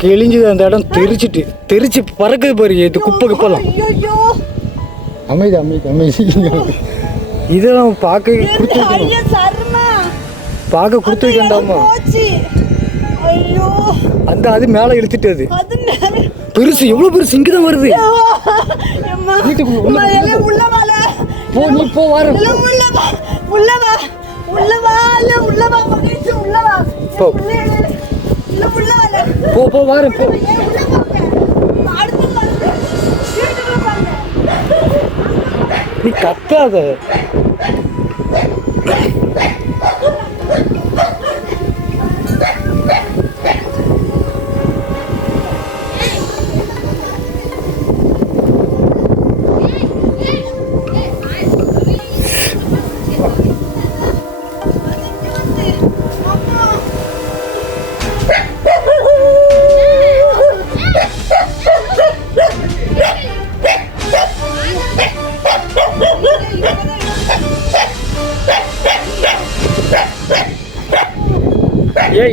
கிழிஞ்சது அந்த இடம் தெரிச்சு பறக்குது பாரு. இது குப்பை குப்பலாம். அமைதி அமைதி அமைதி. இதெல்லாம் பார்க்க கொடுத்து வைக்கண்டாமா? அந்த அது மேலே இழுத்துட்டு அது பெருசு. எவ்வளவு பெருசு இங்கதான் வருது. போ நீ போ. வர போ போ வார போ. நீ கத்தாத.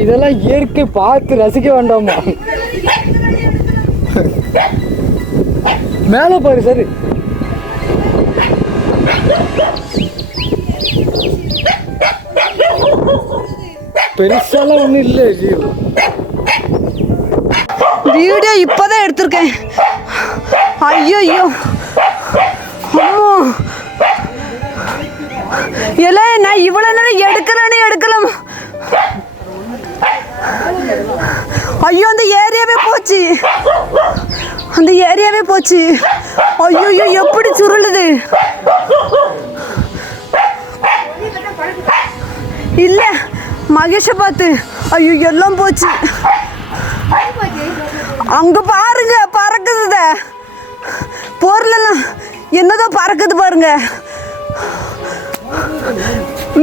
இதெல்லாம் இயற்கை பார்த்து ரசிக்க வேண்டாமா? மேல பாரு. சரி பெருசாலாம் ஒண்ணும் இல்லை. வீடியோ இப்பதான் எடுத்திருக்கேன். ஐயோ இல்ல, நான் இவ்வளவு நேரம் எடுக்கலாம். ஐயோ அந்த ஏரியாவே போச்சு. ஐயோ எப்படி சுருளுது. இல்ல மகேஷ பார்த்து. ஐயோ எல்லாம் போச்சு. அங்க பாருங்க பறக்குது. பொருளெல்லாம் என்னதான் பறக்குது பாருங்க.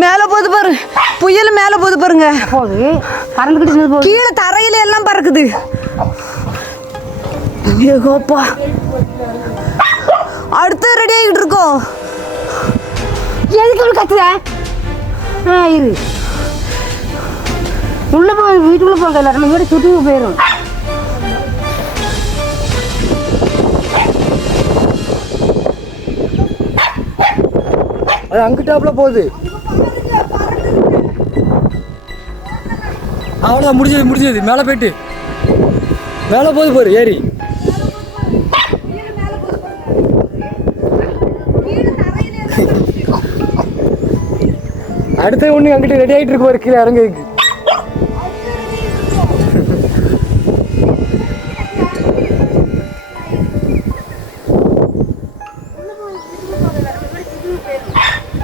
மேல போகுது பாரு. புயல் மேல போகுது பாருங்க. கீழே தரையில எல்லாம் பறக்குது. அடுத்து ரெடி ஆகிட்டு இருக்கோம். எதுக்கு கத்துற? இரு உள்ள போய் வீட்டுக்குள்ள போங்க. எல்லாரும் வீடு சுட்டு போயிடும். அது அங்கிட்டாப்புல போகுது. அவ்வளோதான் முடிஞ்சது. மேலே போயிட்டு மேலே போகுது பாரு ஏரி. அடுத்த ஒண்ணு அங்கிட்ட ரெடி ஆகிட்டு இருக்கு பாரு. கீழே இறங்குறதுக்கு.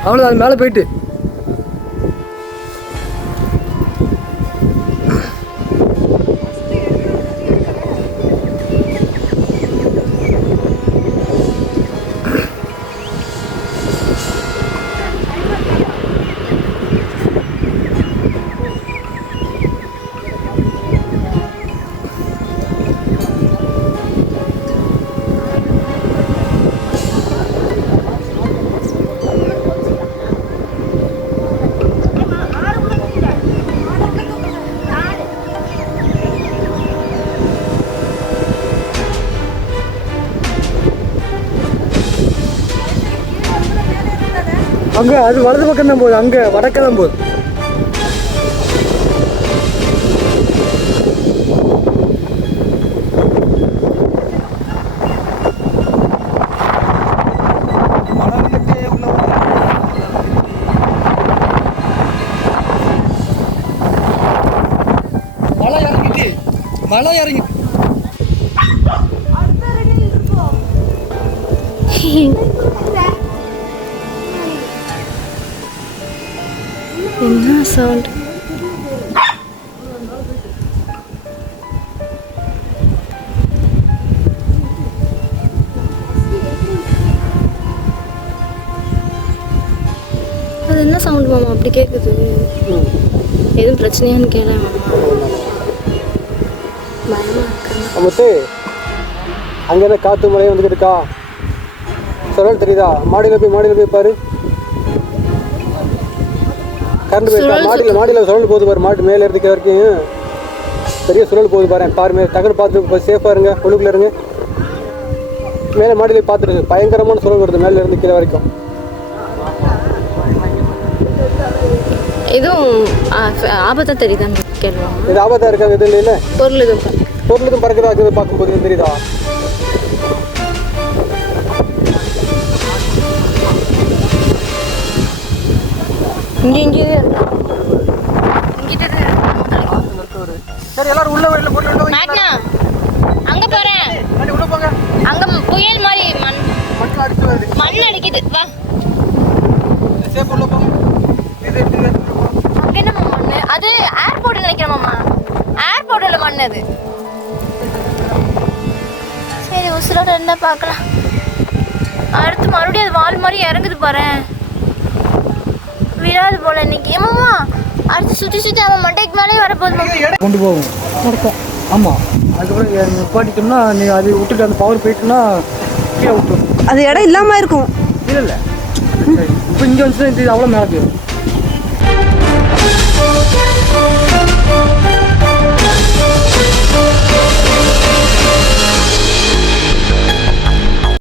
அவ்வளோதான். அது மேலே போயிட்டு அங்கே அது வலது பக்கம் தான் போகுது. அங்கே வடக்க தான் போகுது. மழை இறங்கிட்டு என்ன சவுண்ட்? அது என்ன சவுண்ட் மாமா அப்படி கேட்குது? எதுவும் பிரச்சனையான்னு கேள மாமா. அங்கே என்ன காற்று மழையை வந்துக்கிட்டு இருக்கா? சொல்லல் தெரியுதா? மாடியில் போய் பாரு. கரண்ட் போயிருக்கா? மாடியில் சொல்லல் போகுது பாரு. மாட்டு மேலே இறந்துக்க வரைக்கும் பெரிய சுழல் போகுது பாரு பாருங்க, டக்குனு பார்த்து சேஃபாக இருங்க, உள்ளுக்குள்ள இருங்க. மேலே மாடியில் பார்த்துருக்கு, பயங்கரமான சுழல் வருது மேலே இருந்து கீழே வரைக்கும். எதுவும் ஆபத்தாக தெரியுதான்னு கேள்வோம். இது ஆபத்தாக இருக்காங்க, இது இல்லை பொருள் எதுவும் பொருளுக்கும் பறக்குதா இருக்குது பார்க்கும்போது தெரியுதா? இங்கே சரி எல்லாரும் உள்ள வரல, உள்ள மேட்னா அங்கே போகிறேன். உள்ள போங்க. அங்கே புயல் மாதிரி மண் அடிச்சு வருது, மண் அடிக்குது. வா சேஃப் உள்ள போங்க. இது அங்கே என்ன மண்? அது ஏர்போர்ட் நினைக்கிறேன் மாமா, ஏர்போர்ட்டில் மண் அது. சரி உசுரோட இருந்தால் பார்க்கலாம். அடுத்து மறுபடியும் அது வால் மாதிரி இறங்குது பாரு, விழாது போல இன்னைக்கு. ஏமாமா அடுத்து சுற்றி சுற்றி அவன் மண்டைக்கு மேலே வரப்போகுது மாமா. கொண்டு போகும். ஆமாம், அதுக்கப்புறம் நிப்பாட்டிட்டோம்னா நீ அது விட்டுட்டு அந்த பவர் போயிட்டுன்னா கீழே விட்டுரும். அது இடம் இல்லாமல் இருக்கும். இல்லை இப்போ இங்கே வந்து இது அவ்வளோ மேலே போயிடும்.